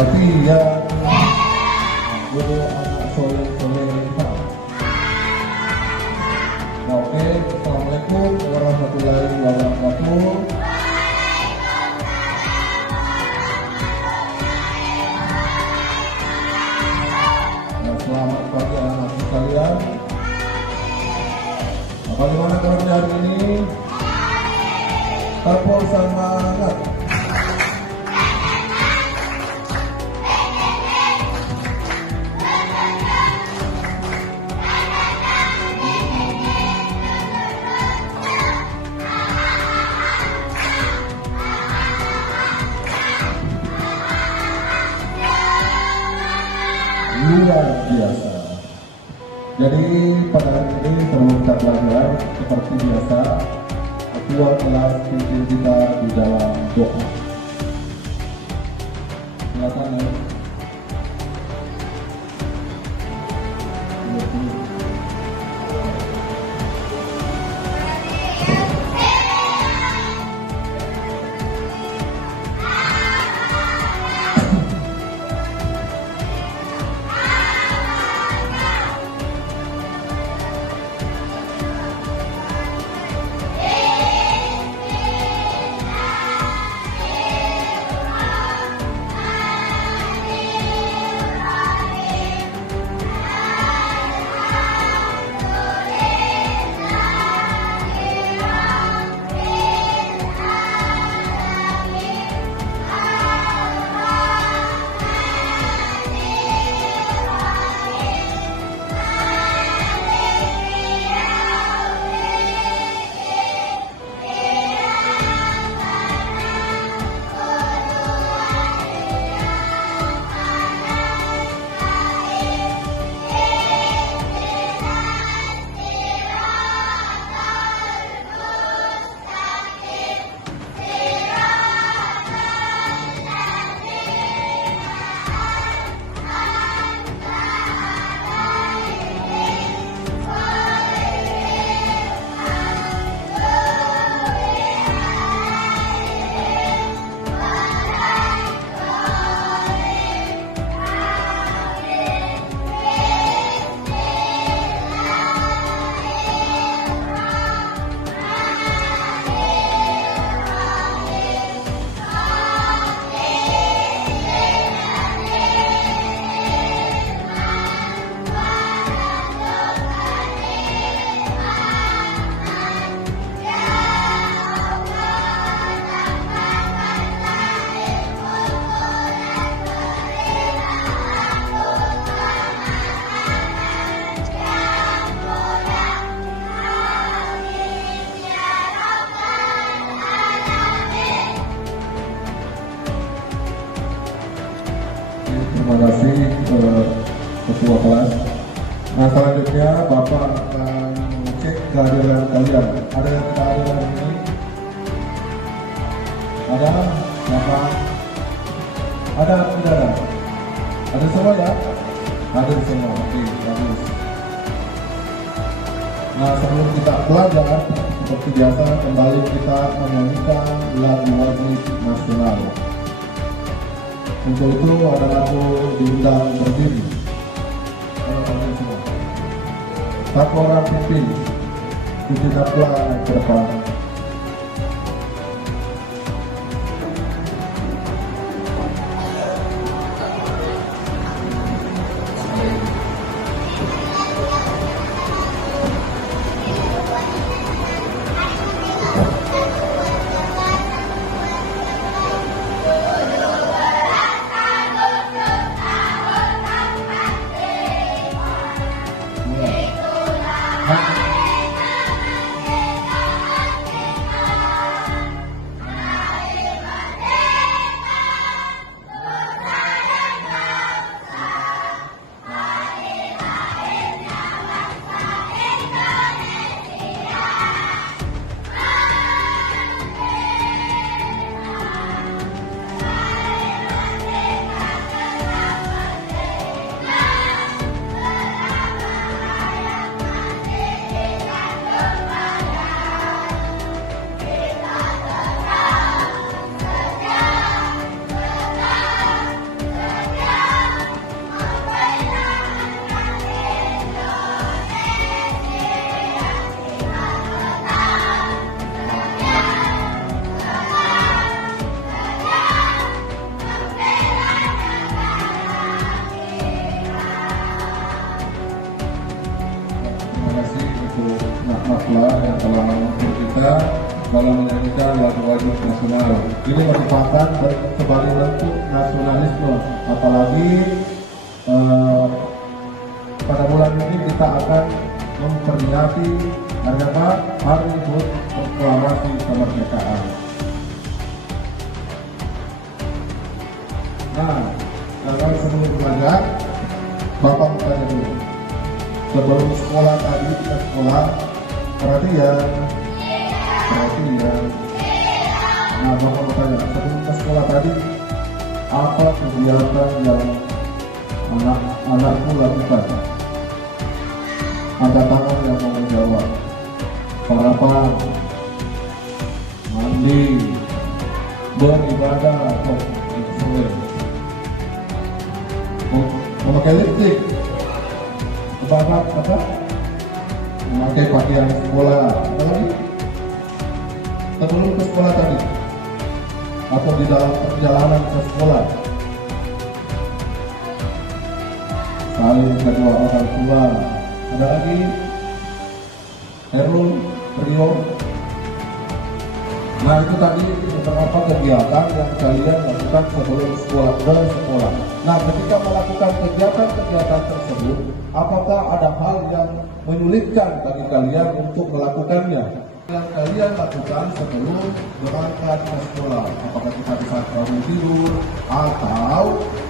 perhatian. Aku anak soleh-solehah. Oke, assalamualaikum warahmatullahi wabarakatuh. Nah, selamat pagi anak sekalian. Bagaimana kabarnya hari ini? Terpol semangat. Luar biasa. Jadi pada hari ini sebelum kita belajar seperti biasa, ketua kelas pimpin kita di dalam doa. Silakan ya. Terima kasih ketua kelas. Nah, selanjutnya Bapak akan cek kehadiran kalian. Ada yang kehadiran ini? Ada? Bapak? Ada? Tidak ada? Ada semua ya? Ada semua. Oke, bagus. Nah, sebelum kita belajar, seperti biasa kembali kita menyanyikan lagu wajib nasional. Untuk itu ada lagu diundang berdiri. Satu orang pimpin, pimpinlah ke depan. anak-anak yang telah menonton kita dalam menyanyikan lagu-lagu nasional. Ini merupakan sebagai bentuk nasionalisme, apalagi pada bulan ini kita akan memperingati hari apa? Hari HUT Proklamasi Kemerdekaan. Nah, kalau sebelum belajar, Bapak bertanya dulu. Sebelum sekolah tadi kita sekolah, perhatian. Nah, Bapak bertanya, sebelum ke sekolah tadi, apa kegiatan yang anak-anakku lakukan? Ada tangan yang mau menjawab. Sarapan, mandi, beribadah atau memakai lipstik, apa? Memakai pakaian sekolah. Apa lagi? Sebelum ke sekolah tadi, atau di dalam perjalanan ke sekolah, saling kedua orang tua. Ada lagi? Herlul, Rio. Nah, itu tadi beberapa kegiatan yang kalian lakukan sebelum sekolah ke sekolah. Nah, ketika melakukan kegiatan-kegiatan tersebut, apakah ada hal yang menyulitkan bagi kalian untuk melakukannya? Yang kalian lakukan sebelum berangkat ke sekolah, apakah kita bisa bangun tidur atau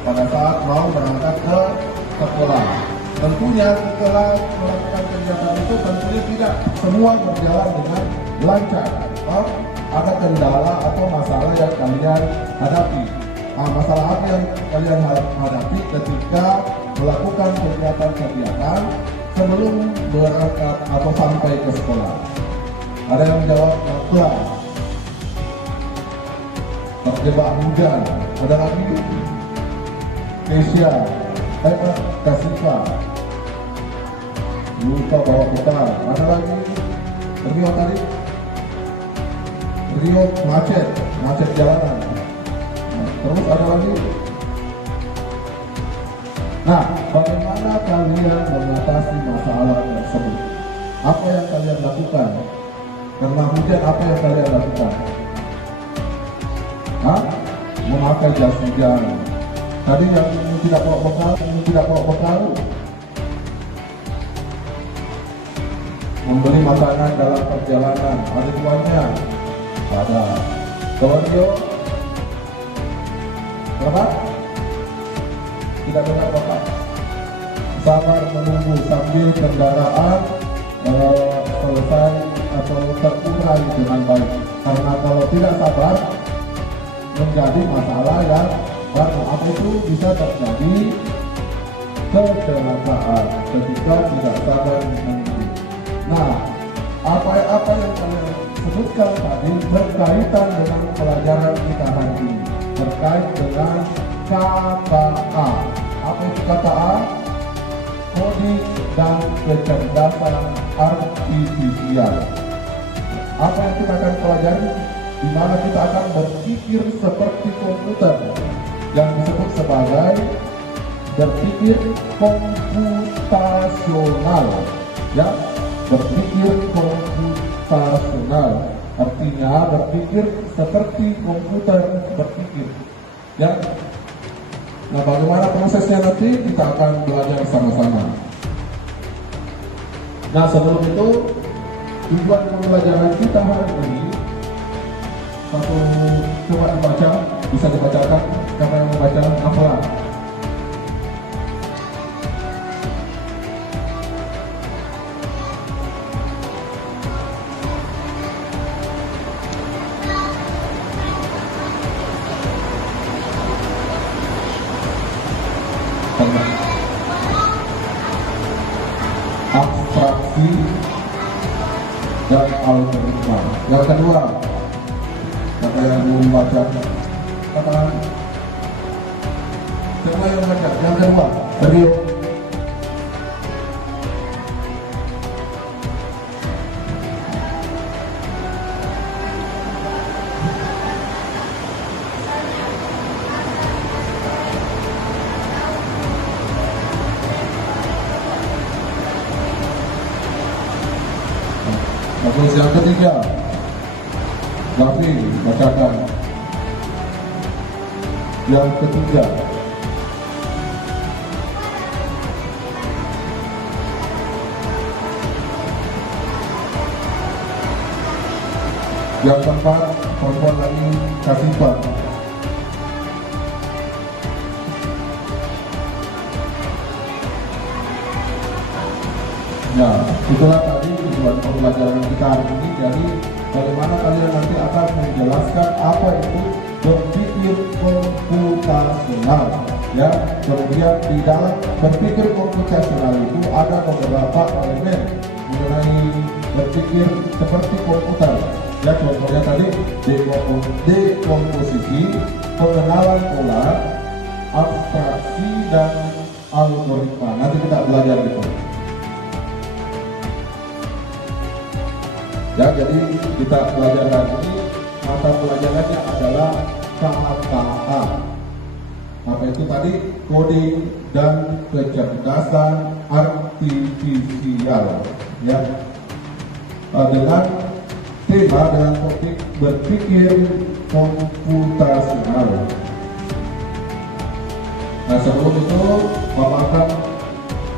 pada saat mau berangkat ke sekolah. Tentunya setelah melakukan kegiatan itu tentunya tidak semua berjalan dengan lancar. Ada kendala atau masalah yang kalian hadapi. Masalah apa yang kalian hadapi ketika melakukan kegiatan-kegiatan sebelum berangkat atau sampai ke sekolah? Ada yang menjawab kelas, terjebak hujan. Ada lagi Kesia, Kasifa, lupa bawa bekal. Ada lagi Rio tadi, Rio macet jalanan. Terus ada lagi. Nah, bagaimana kalian mengatasi masalah tersebut? Apa yang kalian lakukan? Karena hujan, apa yang kalian lakukan? Memakai jas hujan. Tadi yang tidak bawa bekal, membeli makanan dalam perjalanan. Ada tuannya? Ada. Kalau Rio berapa? Tidak benar Bapak. Sabar menunggu sambil kendaraan selesai atau terurai dengan baik. Karena kalau tidak sabar menjadi masalah yang baru. Apa itu bisa terjadi? Kecelakaan ketika tidak sabar menunggu. Nah, apa yang kalian sebutkan tadi berkaitan dengan pelajaran kita hari ini, terkait dengan KKA. Apa itu KKA? Kodik dan kecerdasan artifisial. Apa yang kita akan pelajari? Di mana kita akan berpikir seperti komputer yang disebut sebagai berpikir komputasional. Ya, berpikir komputasional artinya berpikir seperti komputer berpikir. Ya. Nah, bagaimana prosesnya nanti kita akan belajar sama-sama. Nah, sebelum itu tujuan pembelajaran kita hari ini satu, coba dibaca, bisa dibacakan. Siapa yang membaca? Afla. Abstraksi dan algoritma. Yang kedua, siapa yang belum baca? Katakan. Siapa yang baca? Yang kedua, Rio. Bagus, yang ketiga, Raffi, bacakan. Yang ketiga, yang keempat, perempuan lagi Kasifah. Ya, itulah tadi tujuan pembelajaran kita hari ini. Jadi bagaimana kalian nanti akan menjelaskan apa itu berpikir komputasional, ya. Kemudian di dalam berpikir komputasional itu ada beberapa elemen mengenai berpikir seperti komputer. Ya, contohnya tadi dekomposisi, pengenalan pola, abstraksi, dan algoritma. Nanti kita belajar itu. Ya, jadi kita belajar hari ini mata pelajarannya adalah KTA. Apa itu tadi? Coding dan kecerdasan artifisial. Ya, dengan tema dengan topik berpikir komputasional. Nah, sebelum itu Bapak akan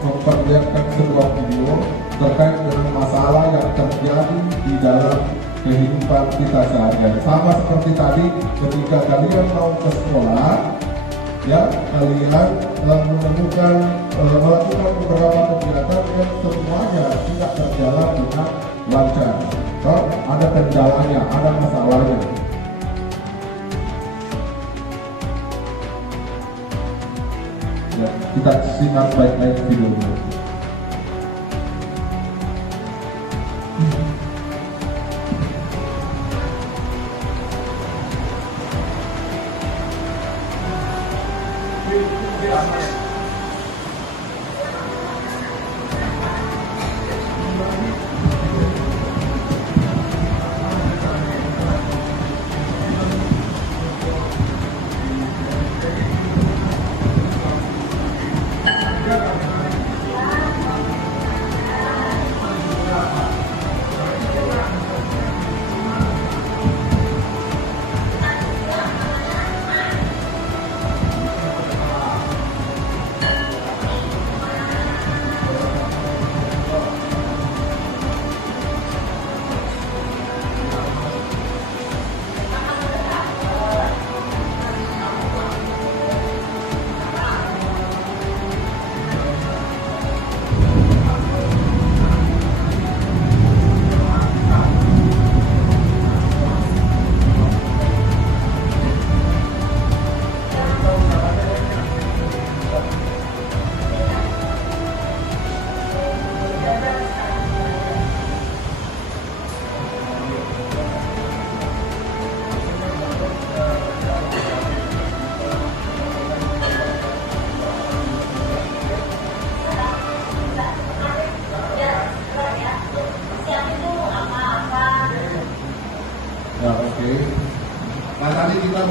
memperlihatkan sebuah video terkait dengan masalah yang terjadi di dalam kehidupan kita sehari-hari. Sama seperti tadi, ketika kalian mau ke sekolah, ya, kalian melakukan beberapa kegiatan yang semuanya tidak berjalan dengan lancar. So, ada kendalanya, ada masalahnya. Ya, kita simak baik-baik videonya. Ya, oke. Nah, tadi kita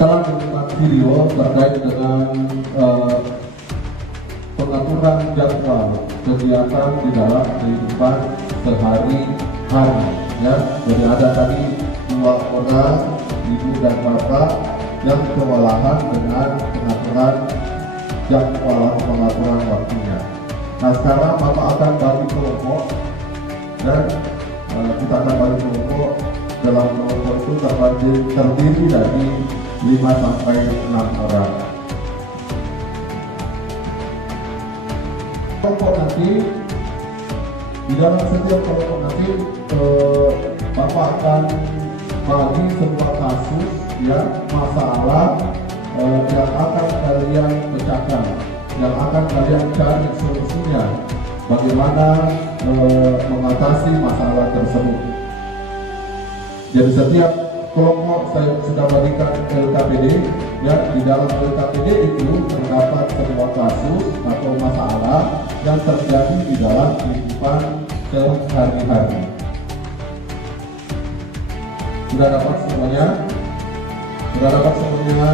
telah menyimak video terkait dengan pengaturan jadwal kegiatan di dalam kehidupan sehari-hari. Ya, jadi ada tadi dua orang, ibu dan bapak, yang kewalahan dengan pengaturan jadwal, pengaturan waktunya. Nah, sekarang bapak akan bagi kelompok dan kita akan bagi kelompok. Dalam kelompok itu terdiri dari 5 sampai 6 orang. Kelompok nanti, di dalam setiap kelompok nanti Bapak akan bagi sebuah kasus, ya, masalah yang akan kalian pecahkan, yang akan kalian cari solusinya, bagaimana mengatasi masalah tersebut. Jadi setiap kelompok saya sudah bagikan LKPD, ya. Di dalam LKPD itu terdapat sebuah kasus atau masalah yang terjadi di dalam kehidupan sehari-hari. Sudah dapat semuanya? Sudah dapat semuanya?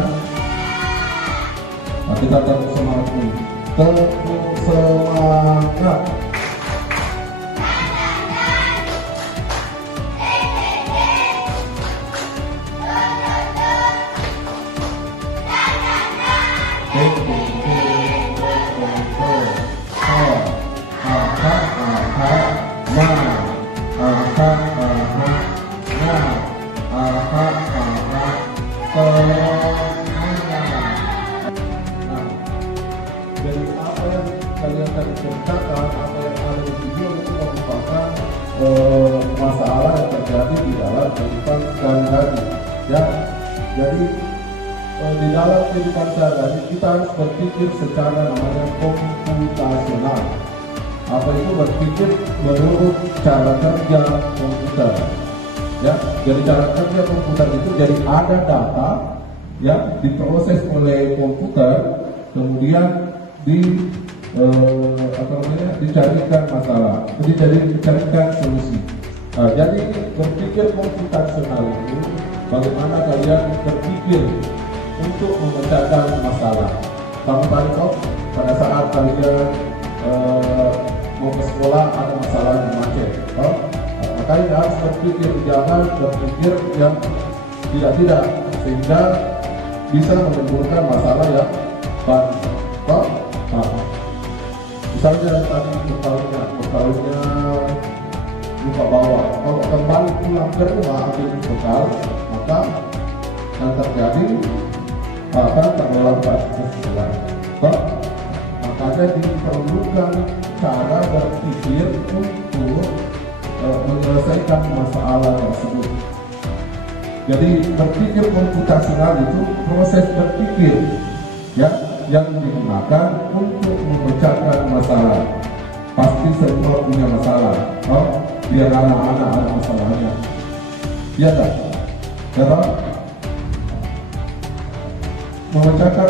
Nah, kita tepuk semangat dulu. Tepuk semangat. masalah yang terjadi di dalam kehidupan sehari-hari. Ya, jadi di dalam kehidupan sehari-hari kita harus berpikir secara namanya komputasional. Apa itu berpikir menurut cara kerja komputer? Ya, jadi cara kerja komputer itu jadi ada data yang diproses oleh komputer, kemudian dicarikan masalah, dicarikan solusi. Jadi berpikir komputasional itu bagaimana kalian berpikir untuk memecahkan masalah. Kamu tahu pada saat kalian mau ke sekolah ada masalah di macet, kalian harus berpikir, jangan berpikir yang tidak sehingga bisa menimbulkan masalah yang baru. Misalnya tadi bekalnya lupa bawa, kalau kembali pulang ke rumah ambil bekal, maka yang terjadi akan terlambat ke sekolah. Makanya diperlukan cara berpikir untuk menyelesaikan masalah tersebut. Jadi berpikir komputasional itu proses berpikir ya yang digunakan untuk memecahkan masalah. Pasti semua punya masalah. Biar anak-anak ada masalahnya. Iya tak? Ya, memecahkan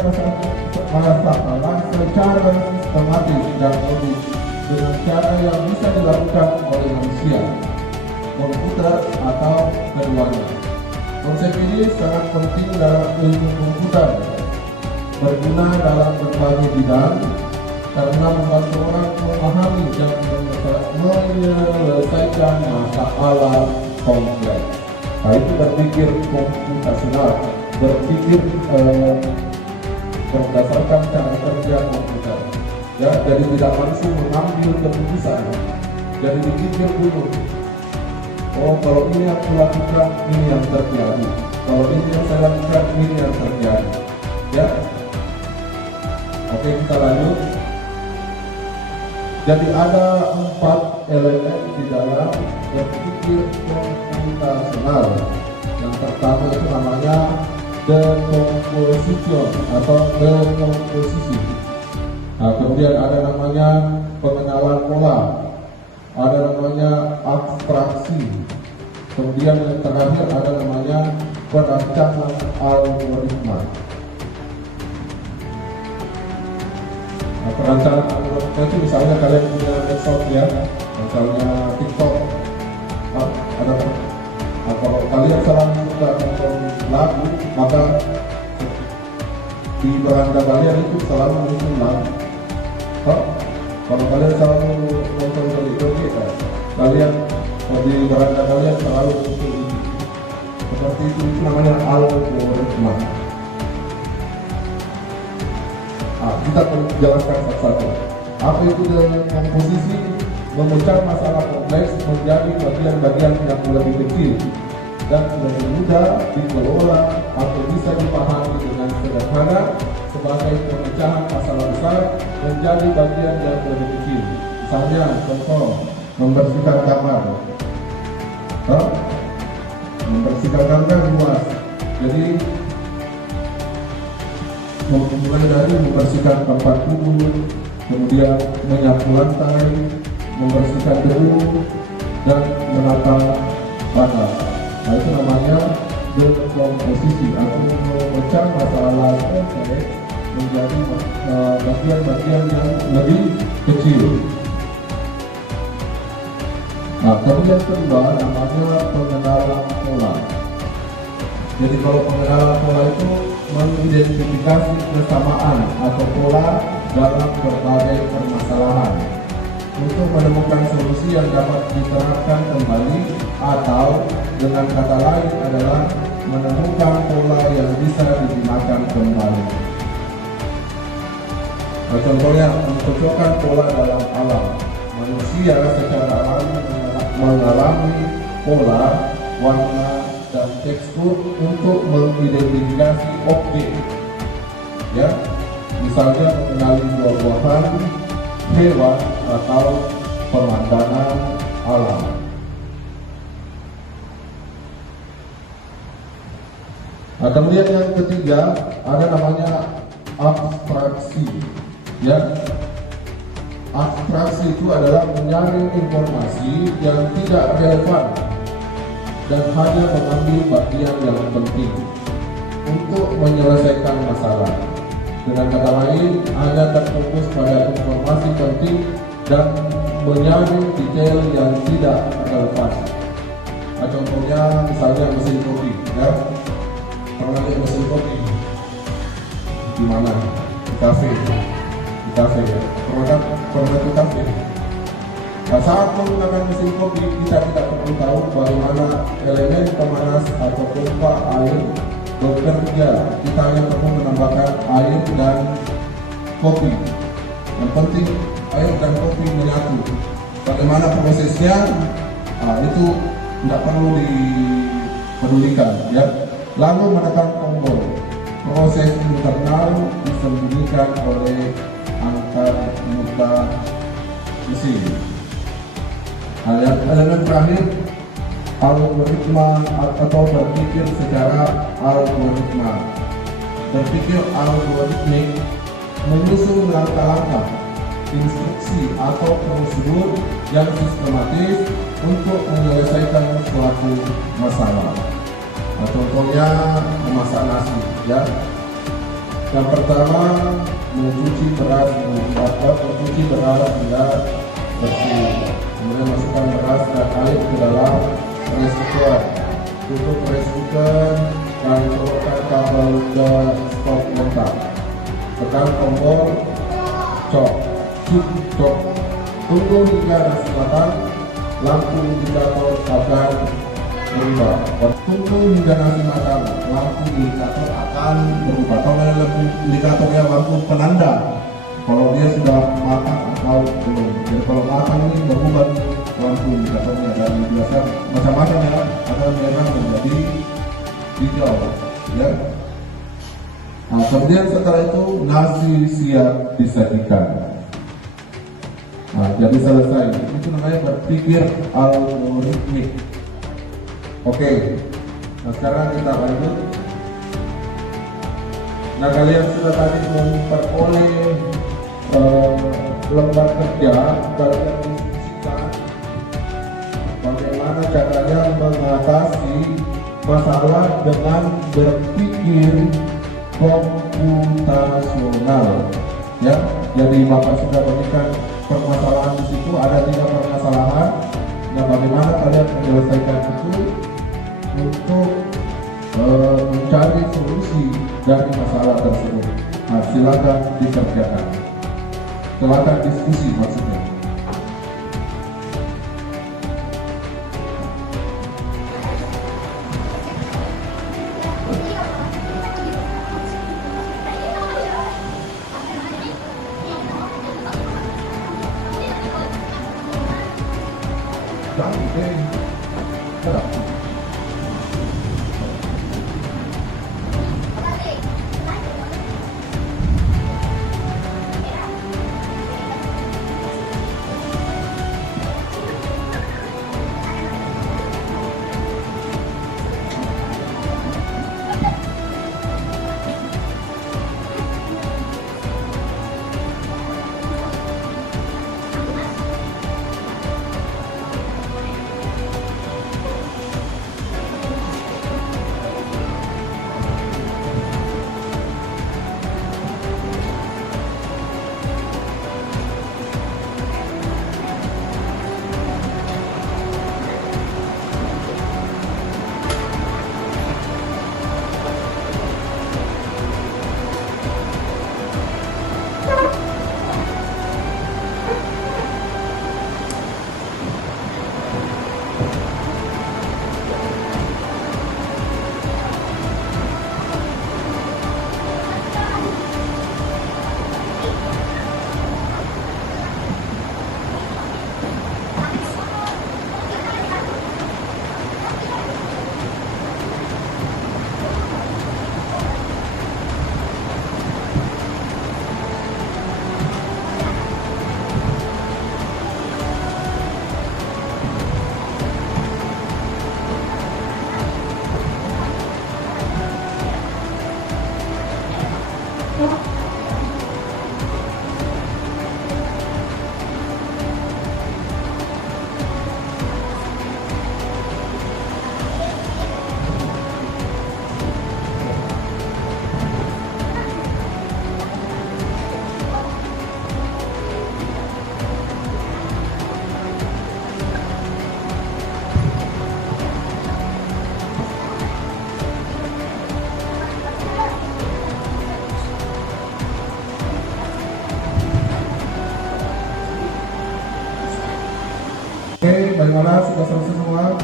masalah secara sistematis dan logis dengan cara yang bisa dilakukan oleh manusia, komputer atau keduanya. Konsep ini sangat penting dalam ilmu komputer, berguna dalam berbagai bidang karena membantu orang memahami dan menyelesaikan masalah kompleks. Nah, itu berpikir komputasional, berpikir berdasarkan cara kerja komputer. Ya, jadi tidak langsung mengambil keputusan. Jadi dipikir dulu. Oh, kalau ini yang aku lakukan, ini yang terjadi. Kalau ini yang saya lakukan, ini yang terjadi. Ya. Oke, kita lanjut. Jadi ada 4 elemen di dalam berpikir komputasional. Yang pertama itu namanya decomposition atau dekomposisi. Nah, kemudian ada namanya pengenalan pola, ada namanya abstraksi, kemudian yang terakhir ada namanya perancangan algoritma. Nah, perancangan algoritma itu misalnya kalian punya medsos ya, misalnya TikTok, ada kalau kalian selalu suka nonton lagu, maka di beranda kalian itu selalu muncul lagu. Kalau kalian selalu nonton joget, kalian di beranda kalian selalu muncul ini. Seperti itu namanya algoritma. Kita jelaskan satu-satu. Apa itu dengan komposisi? Memecah masalah kompleks menjadi bagian-bagian yang lebih kecil dan lebih mudah dikelola atau bisa dipahami dengan sederhana sebagai pemecahan masalah besar menjadi bagian yang lebih kecil. Misalnya contoh membersihkan kamar. Membersihkan kamar luas. Jadi mulai dari membersihkan tempat tidur, kemudian menyapu lantai, membersihkan gedung dan menata tanah. Nah, itu namanya dekomposisi atau memecah masalah kompleks menjadi bagian-bagian yang lebih kecil. Nah, kemudian kedua namanya pengenalan pola. Jadi kalau pengenalan pola itu mengidentifikasi kesamaan atau pola dalam berbagai permasalahan untuk menemukan solusi yang dapat diterapkan kembali, atau dengan kata lain adalah menemukan pola yang bisa digunakan kembali. Nah, contohnya mencocokkan pola dalam alam. Manusia secara alami mengalami pola, warna, dan tekstur untuk mengidentifikasi objek. Ya, misalnya mengenali buah-buahan, hewan, atau pemandangan alam. Nah, kemudian yang ketiga ada namanya abstraksi. Ya, abstraksi itu adalah menyaring informasi yang tidak relevan dan hanya mengambil bagian yang penting untuk menyelesaikan masalah. Dengan kata lain, hanya terfokus pada informasi penting dan menyaring detail yang tidak relevan. Nah, contohnya misalnya mesin kopi, ya. Pernah lihat mesin kopi di mana? Di kafe, ya. Pernah ke kafe. Nah, saat menggunakan mesin kopi, kita tidak perlu tahu bagaimana elemen pemanas atau pompa air bekerja. Kita hanya perlu menambahkan air dan kopi. Yang penting air dan kopi menyatu. Bagaimana prosesnya? Nah, itu tidak perlu dipedulikan, ya. Lalu menekan tombol. Proses internal disembunyikan oleh angka muka mesin. Elemen terakhir, algoritma atau berpikir secara algoritma. Berpikir algoritmik menyusun langkah-langkah, instruksi atau prosedur yang sistematis untuk menyelesaikan suatu masalah. Nah, contohnya memasak nasi, ya. Yang pertama, mencuci beras hingga bersih. Kemudian masukkan beras dan air ke dalam rice cooker. Tutup rice cooker dan colokkan kabel ke stop kontak. Tekan tombol cok. Tunggu hingga nasi matang. Lampu indikator akan berubah. Tunggu hingga nasi matang. Lampu indikator akan berubah. Kalau lampu indikatornya lampu penanda kalau dia sudah matang atau belum. Jadi kalau matang ini berubah lampu indikatornya dari biasa macam-macam, ya. Ada merah menjadi hijau, ya. Nah, kemudian setelah itu nasi siap disajikan. Nah, jadi selesai. Itu namanya berpikir algoritmik. Oke. Nah, sekarang kita lanjut. Nah, kalian sudah tadi memperoleh lembar kerja. Kalian diskusikan bagaimana caranya mengatasi masalah dengan berpikir komputasional, ya. Jadi Bapak sudah berikan permasalahan di situ, ada 3 permasalahan. Nah, bagaimana kalian menyelesaikan itu untuk mencari solusi dari masalah tersebut. Nah, silakan dikerjakan. Silakan diskusi maksudnya. Oke, bagaimana? Sudah selesai semua? Nah,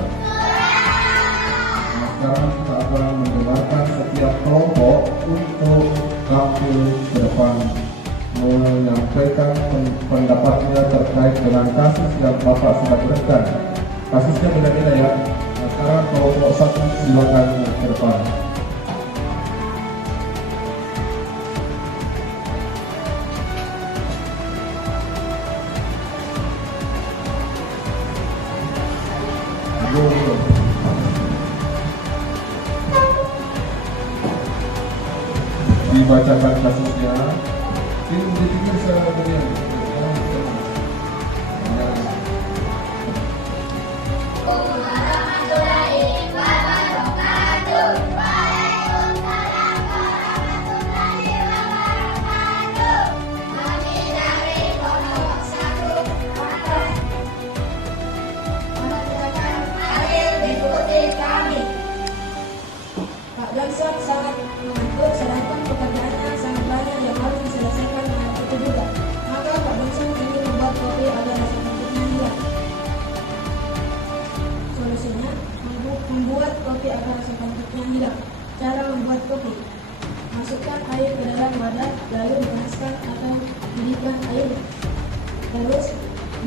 sekarang kita akan mendengarkan setiap kelompok untuk tampil ke depan menyampaikan pendapatnya terkait dengan kasus yang Bapak sudah berikan. Kasusnya beda-beda ya. Nah, sekarang kelompok satu silakan ke depan. Dibacakan kasusnya. Ini dipikir secara begini. Johnson sangat mengantuk, sedangkan pekerjaannya sangat banyak yang harus diselesaikan dengan itu juga. Maka Pak Johnson ingin membuat kopi agar rasa kantuknya hilang. Solusinya, membuat kopi agar rasa kantuknya hilang. Cara membuat kopi: masukkan air ke dalam wadah, lalu panaskan atau didihkan air. Terus,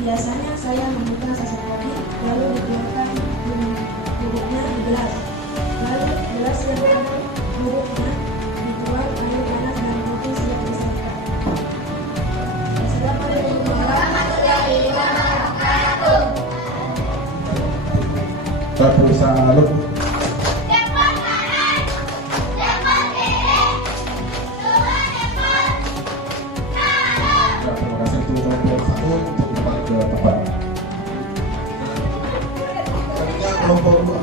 biasanya saya membuka saset kopi, lalu dituangkan bubuknya di gelas. Lalu gelas yang ada bubuknya dituang air panas dan kopi siap disantap. Assalamualaikum warahmatullahi wabarakatuh. Tak berusaha lalu. Depan kanan, depan kiri, dua depan, kanan. Terima kasih untuk kelompok satu untuk kembali ke tempat. Selanjutnya kelompok dua.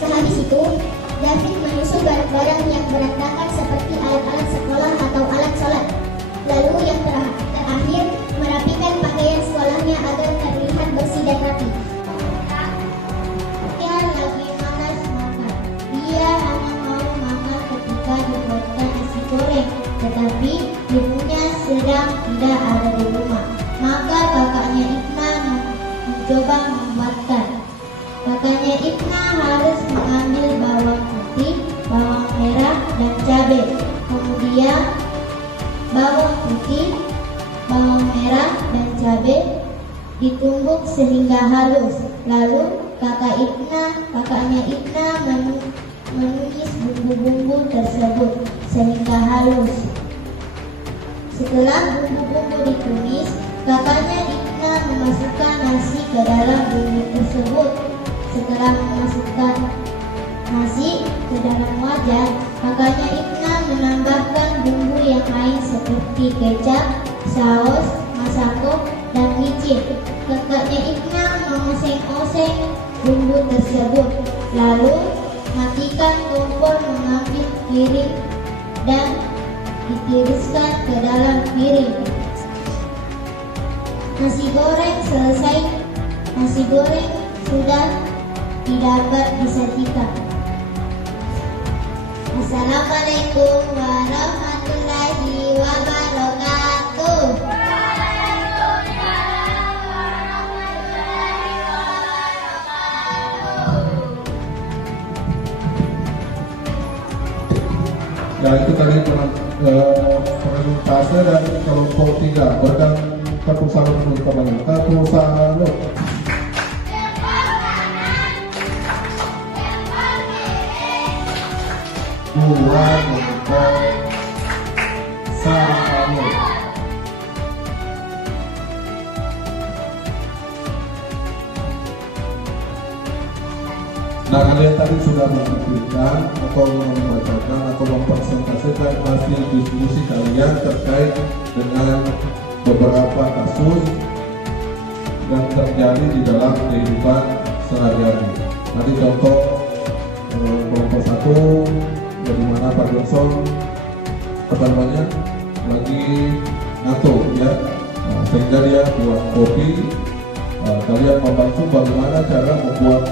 Sehabis itu, David menyusun barang-barang yang berantakan seperti alat-alat sekolah atau alat sholat. Lalu yang terakhir, merapikan pakaian sekolahnya agar terlihat bersih dan rapi. Dia lagi malas makan. Dia hanya mau makan ketika dibuatkan nasi goreng, tetapi ibunya sedang tidak ada di rumah. Maka kakaknya Ibna mencoba membuatkan. Kakaknya Ibna harus mengambil bawang putih, bawang merah, dan cabai. Kemudian bawang putih, bawang merah, dan cabai ditumbuk sehingga halus. Lalu kakaknya Ibna menumis bumbu-bumbu tersebut sehingga halus. Setelah bumbu-bumbu ditumis, kakaknya Ibna memasukkan nasi ke dalam bumbu tersebut. Setelah memasukkan nasi ke dalam wajan, kakaknya Ibna menambahkan bumbu yang lain seperti kecap, saus, masako, dan micin. Kakaknya Ibna mengoseng-oseng bumbu tersebut, lalu matikan kompor, mengambil piring dan ditiriskan ke dalam piring. Nasi goreng selesai. Nasi goreng sudah dapat disajikan. Assalamualaikum warahmatullahi wabarakatuh. Ya, itu tadi persentase dari kelompok 3. Berikan tepuk salut dulu kepada tepuk salut. kelompok 1. Nah, kalian tadi sudah menunjukkan atau membacakan atau mempresentasikan hasil diskusi kalian terkait dengan beberapa kasus yang terjadi di dalam kehidupan sehari-hari. Tadi contoh kelompok 1 dari mana Pak Johnson lagi ngantuk ya, sehingga dia buat kopi. Kalian membantu bagaimana cara membuat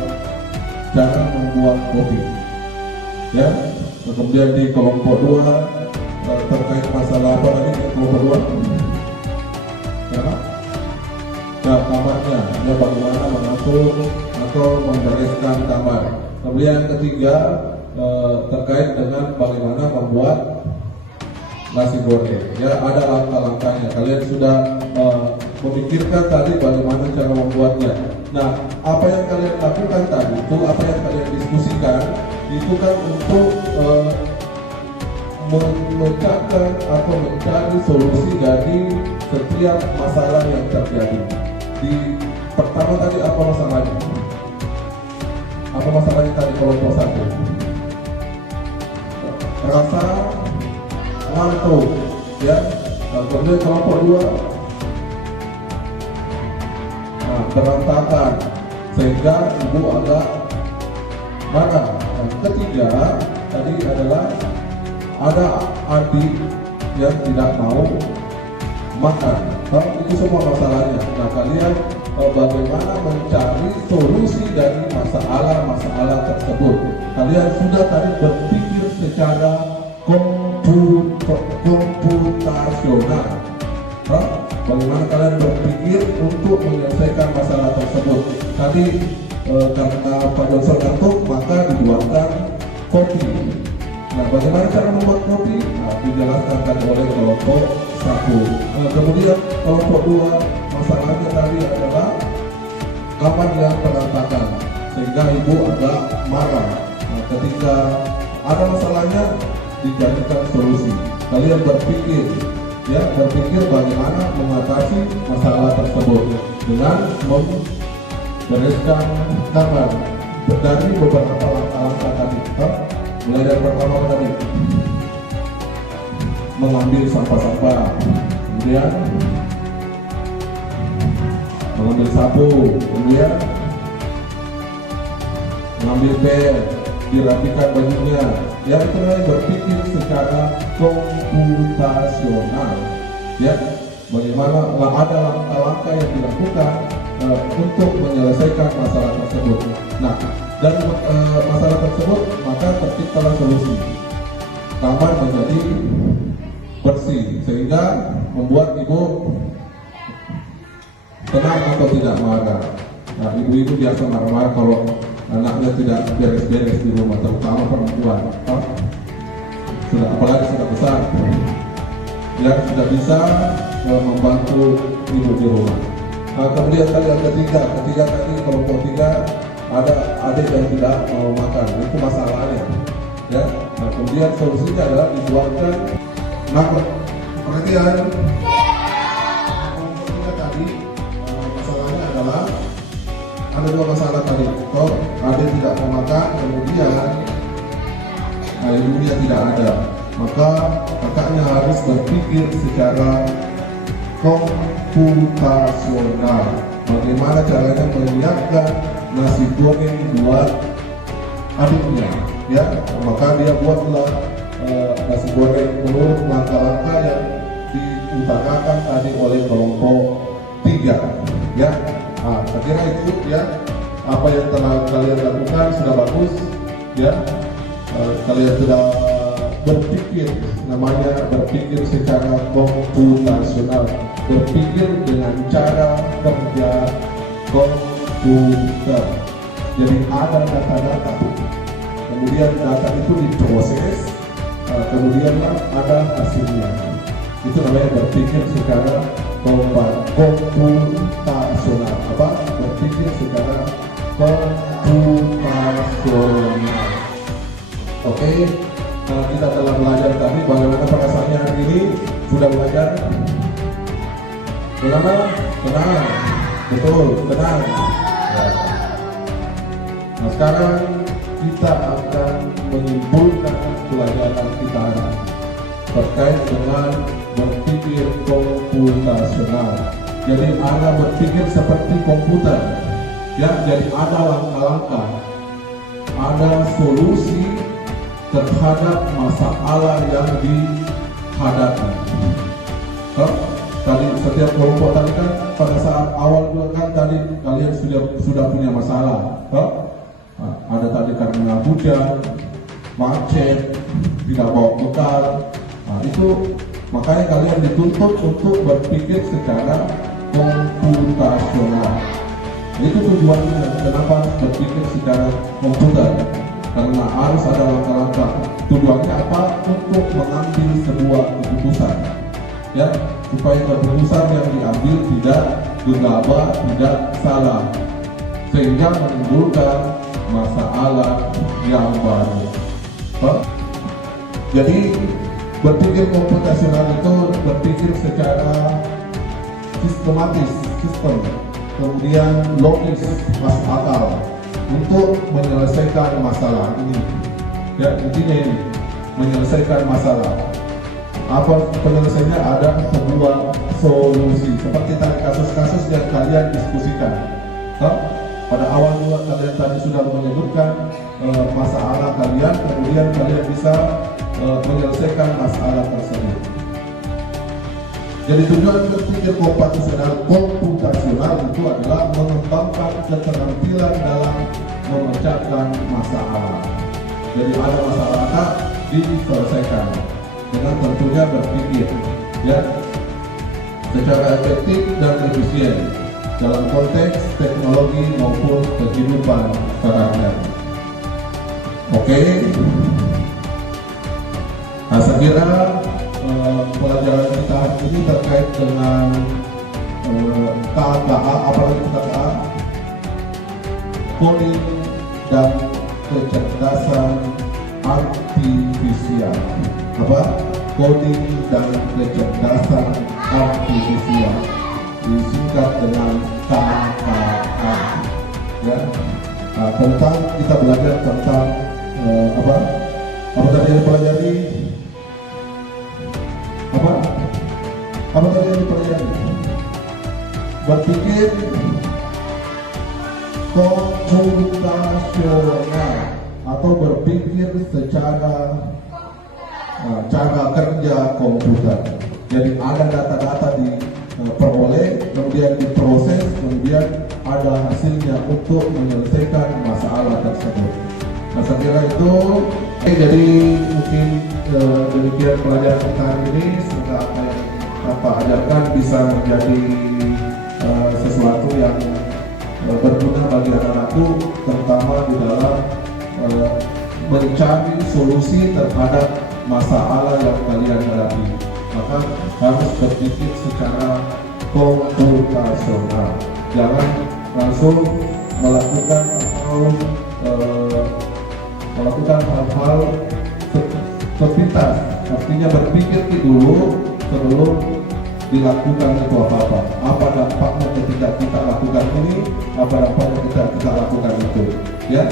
kopi ya. Kemudian di kelompok 2 terkait masalah apa tadi kelompok 2 ya, nah, kamarnya ya, bagaimana mengatur atau membereskan kamar. Kemudian yang ketiga terkait dengan bagaimana membuat nasi goreng ya, ada langkah-langkahnya. Kalian sudah memikirkan tadi bagaimana cara membuatnya. Nah, apa yang kalian lakukan tadi itu, apa yang kalian diskusikan itu kan untuk memecahkan atau mencari solusi dari setiap masalah yang terjadi. Di pertama tadi apa masalahnya? Apa masalahnya tadi kelompok 1? Rasa ngantuk ya. Kemudian kelompok 2 berantakan sehingga ibu agak marah. Yang ketiga tadi adalah ada adik yang tidak mau makan. Itu semua masalahnya. Nah, kalian bagaimana mencari solusi dari masalah-masalah tersebut. Kalian sudah tadi berpikir secara komputasional. Bagaimana kalian berpikir untuk menyelesaikan masalah tersebut. Tadi karena Pak Johnson ngantuk, maka dibuatkan kopi. Nah, bagaimana cara membuat kopi? Nah, dijelaskan tadi oleh kelompok 1. Kemudian kelompok 2 masalahnya tadi adalah kamar yang berantakan sehingga ibu agak marah. Nah, ketika ada masalahnya dijadikan solusi. Kalian berpikir bagaimana mengatasi masalah tersebut dengan membereskan kamar dari beberapa langkah-langkah tadi. Mulai dari pertama tadi mengambil sampah-sampah, kemudian mengambil sapu, kemudian mengambil pel, dirapikan bajunya. Ya, itu namanya berpikir secara komputasional. Ya, bagaimana ada langkah-langkah yang dilakukan untuk menyelesaikan masalah tersebut. Nah, dari masalah tersebut maka terciptalah solusi. Kamar menjadi bersih sehingga membuat ibu tenang atau tidak marah. Nah, ibu-ibu biasa marah-marah kalau anaknya tidak beres-beres di rumah, terutama perempuan. Apalagi sudah besar, yang sudah bisa membantu ibu di rumah. Nah, kemudian tadi yang ketiga tadi kelompok 3 ada adik yang tidak mau makan, itu masalahnya. Ya, nah, kemudian solusinya adalah dibuatkan. Nah, perhatian. Kelompok 3 tadi masalahnya adalah ada 2 masalah tadi. Kalau adik tidak mau makan, kemudian ibunya tidak ada, maka kakaknya harus berpikir secara komputasional. Bagaimana caranya menyiapkan nasi goreng buat adiknya, ya? Maka dia buatlah nasi goreng menurut langkah-langkah yang diutarakan tadi oleh kelompok 3, ya. Nah, saya kira itu ya, apa yang telah kalian lakukan sudah bagus, ya. Kalian sudah berpikir, namanya berpikir secara komputasional, berpikir dengan cara kerja komputer. Jadi ada data-data, kemudian data itu diproses, kemudian ada hasilnya. Itu namanya berpikir secara komputasional. Berpikir secara komputasional. Oke, kita telah belajar tadi. Bagaimana perasaannya hari ini? Sudah belajar? Bagaimana? Tenang. Betul, tenang. Ya. Nah, sekarang kita akan menyimpulkan pelajaran kita terkait dengan berpikir komputasional. Jadi Anda berpikir seperti komputer, ya. Jadi ada langkah-langkah, ada solusi terhadap masalah yang dihadapi. Tadi setiap kelompok tadi kan pada saat awal juga kan tadi kalian sudah punya masalah. Ada tadi karena hujan, macet, tidak bawa bekal. Itu makanya kalian dituntut untuk berpikir secara komputasional. Itu tujuannya, kenapa berpikir secara komputer? Karena harus ada langkah-langkah. Tujuannya apa? Untuk mengambil sebuah keputusan, ya, supaya keputusan yang diambil tidak gegabah, tidak salah, sehingga menimbulkan masalah yang baru. Jadi berpikir komputasional itu berpikir secara sistematis, kemudian logis, masuk akal untuk menyelesaikan masalah ini. Ya, intinya ini menyelesaikan masalah. Apa penyelesaiannya? Ada sebuah solusi. Seperti tadi kasus-kasus yang kalian diskusikan. Pada awal juga kalian tadi sudah menyebutkan masalah kalian, kemudian kalian bisa menyelesaikan masalah tersebut. Jadi tujuan berpikir komputasional itu adalah mengembangkan keterampilan dalam memecahkan masalah. Jadi ada masalah diselesaikan dengan tentunya berpikir, ya, secara efektif dan efisien dalam konteks teknologi maupun kehidupan sehari-hari. Oke. Nah, saya kira pelajaran kita hari ini terkait dengan KKA, apalagi KKA, coding dan kecerdasan artifisial. Apa? Coding dan kecerdasan artifisial, disingkat dengan KKA. Ya. Nah, tentang kita belajar tentang apa tadi yang dipelajari? Apa tadi yang dipelajari? Berpikir komputasional atau berpikir secara cara kerja komputer. Jadi ada data-data diperoleh, kemudian diproses, kemudian ada hasilnya untuk menyelesaikan masalah tersebut. Nah, saya kira itu. Jadi mungkin demikian pelajaran kita hari ini. Semoga apa yang Bapak ajarkan bisa menjadi sesuatu yang berguna bagi anak-anakku, terutama di dalam mencari solusi terhadap masalah yang kalian hadapi. Maka harus berpikir secara komputasional. Jangan langsung melakukan hal-hal sepintas. Artinya berpikir dulu sebelum dilakukan itu apa-apa. Apa dampaknya ketika kita lakukan ini? Apa dampaknya ketika kita lakukan itu? Ya.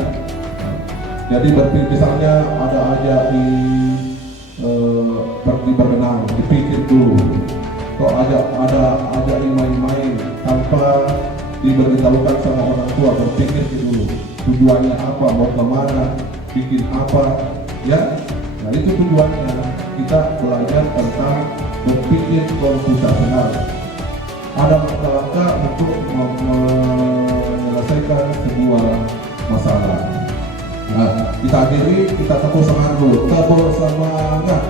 Jadi berpikir, misalnya ada aja pergi berenang, dipikir dulu. Kok ada main-main tanpa diberitahukan sama orang tua, berpikir dulu. Tujuannya apa? Mau kemana? Bikin apa? Ya. Nah, itu tujuannya kita belajar tentang berpikir komputasional. Ada langkah-langkah untuk menyelesaikan sebuah masalah. Nah, kita akhiri, kita tepuk semangat dulu. Tepuk semangat.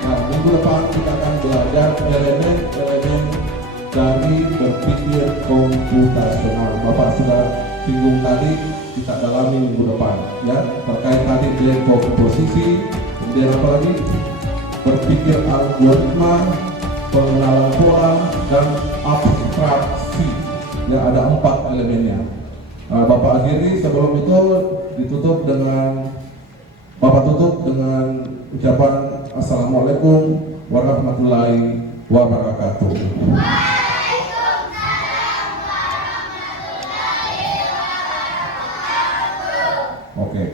Nah, minggu depan kita akan belajar elemen-elemen dari berpikir komputasional. Bapak sudah singgung tadi, kita dalami minggu depan ya, terkait tadi kelompok komposisi, kemudian apa lagi? Berpikir algoritma, pengenalan pola, dan abstraksi. Ya, ada 4 elemennya. Bapak akhiri, sebelum itu Bapak tutup dengan ucapan Assalamualaikum warahmatullahi wabarakatuh. Oke.